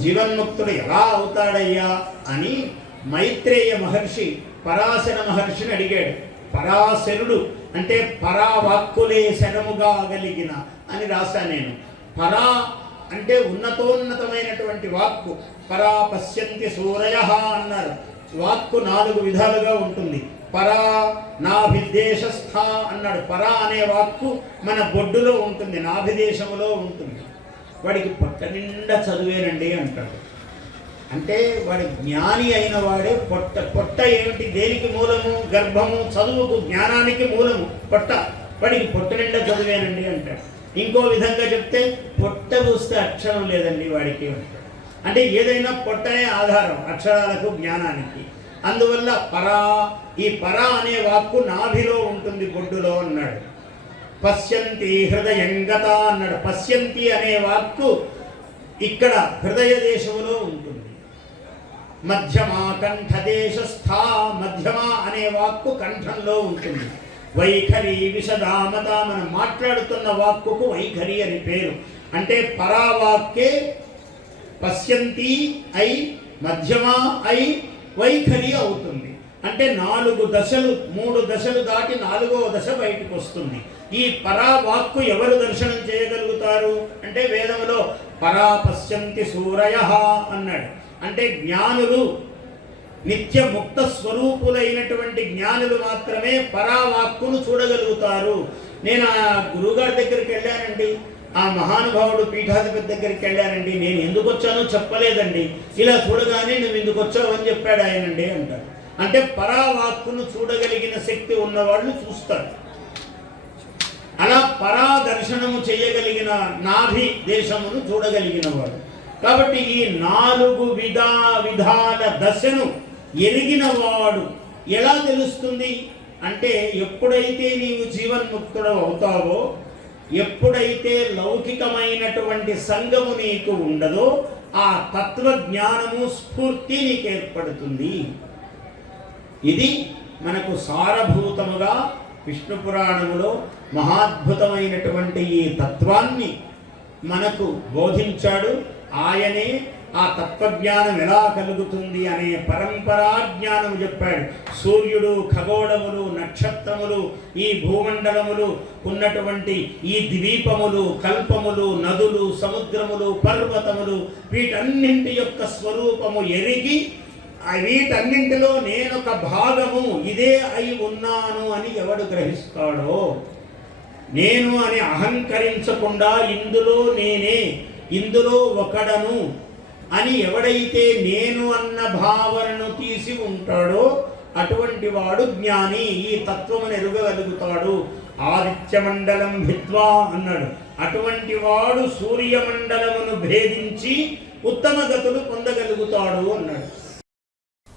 జీవన్ముక్తుడు ఎలా అవుతాడయ్యా అని మైత్రేయ మహర్షి పరాశర మహర్షిని అడిగాడు. పరాశరుడు అంటే పరావాక్కులే శరముగా గలిగిన అని రాశా నేను. పరా అంటే ఉన్నతోన్నతమైనటువంటి వాక్కు. పరా పశ్యంతి సూరయ అన్నారు. వాక్కు నాలుగు విధాలుగా ఉంటుంది. పరా నాభిదేశస్థ అన్నాడు. పరా అనే వాక్కు మన బొడ్డులో ఉంటుంది నాభిదేశములో ఉంటుంది. వాడికి పొట్ట నిండా చదివేనండి అంటాడు. అంటే వాడి జ్ఞాని అయిన వాడే పొట్ట పొట్ట ఏమిటి? దేనికి మూలము? గర్భము చదువుకు జ్ఞానానికి మూలము. పొట్ట. వాడికి పొట్ట నిండా చదివేనండి అంటాడు. ఇంకో విధంగా చెప్తే పొట్ట చూస్తే అక్షరం లేదండి వాడికి అంటాడు. అంటే ఏదైనా పొట్టనే ఆధారం అక్షరాలకు జ్ఞానానికి. అందువల్ల పరా ఈ పరా అనే వాక్కు నాభిలో ఉంటుంది బొడ్డులో అన్నాడు. పశ్యంతి హృదయంగత అన్నాడు. పశ్యంతి అనే వాక్కు ఇక్కడ హృదయ దేశంలో ఉంటుంది. మధ్యమా కంఠదేశస్థ మధ్యమా అనే వాక్కు కంఠంలో ఉంటుంది. వైఖరి విషదామత మనం మాట్లాడుతున్న వాక్కుకు వైఖరి అని పేరు. అంటే పరావాక్కే పశ్యంతి ఐ మధ్యమా ఐ వైఖరి అవుతుంది. అంటే నాలుగు దశలు మూడు దశలు దాటి నాలుగవ దశ బయటకు వస్తుంది. ఈ పరావాక్కు ఎవరు దర్శనం చేయగలుగుతారు? అంటే వేదములో పరాపశ్యంతి సూరయ అన్నాడు. అంటే జ్ఞానులు నిత్య ముక్త స్వరూపులైనటువంటి జ్ఞానులు మాత్రమే పరావాక్కును చూడగలుగుతారు. నేను ఆ గురువుగారి దగ్గరికి వెళ్ళానండి. ఆ మహానుభావుడు పీఠాధిపతి దగ్గరికి వెళ్ళానండి. నేను ఎందుకు వచ్చానో చెప్పలేదండి. ఇలా చూడగానే నువ్వు ఎందుకు వచ్చావు అని చెప్పాడు ఆయనండి అంటారు. అంటే పరావాక్కును చూడగలిగిన శక్తి ఉన్నవాళ్ళు చూస్తారు. అలా పరాదర్శనము చేయగలిగిన నాభి దేశమును చూడగలిగిన వాడు కాబట్టి ఈ నాలుగు విధా విధాల దశను ఎరిగిన వాడు ఎలా తెలుస్తుంది? అంటే ఎప్పుడైతే నీవు జీవన్ముక్తుడు అవుతావో ఎప్పుడైతే లౌకికమైనటువంటి సంగము నీకు ఉండదో ఆ తత్వజ్ఞానము స్ఫూర్తి నీకు ఏర్పడుతుంది ఇది మనకు సారభూతముగా విష్ణు పురాణములో మహాద్భుతమైనటువంటి ఈ తత్వాన్ని మనకు బోధించాడు. ఆయనే ఆ తత్వజ్ఞానం ఎలా కలుగుతుంది అనే పరంపరా జ్ఞానం చెప్పాడు. సూర్యుడు ఖగోళములు నక్షత్రములు ఈ భూమండలములు ఉన్నటువంటి ఈ ద్వీపములు కల్పములు నదులు సముద్రములు పర్వతములు వీటన్నింటి యొక్క స్వరూపము ఎరిగి వీటన్నింటిలో నేనొక భాగము ఇదే అయి ఉన్నాను అని ఎవడు గ్రహిస్తాడో? నేను అని అహంకరించకుండా ఇందులో నేనే ఇందులో ఒకడను అని ఎవడైతే నేను అన్న భావనను తీసి ఉంటాడో అటువంటి వాడు జ్ఞాని ఈ తత్వమును ఎరుగగలుగుతాడు. ఆదిత్యమండలం భిత్వా అన్నాడు. అటువంటి వాడు సూర్యమండలమును భేదించి ఉత్తమ గతులు పొందగలుగుతాడు అన్నాడు.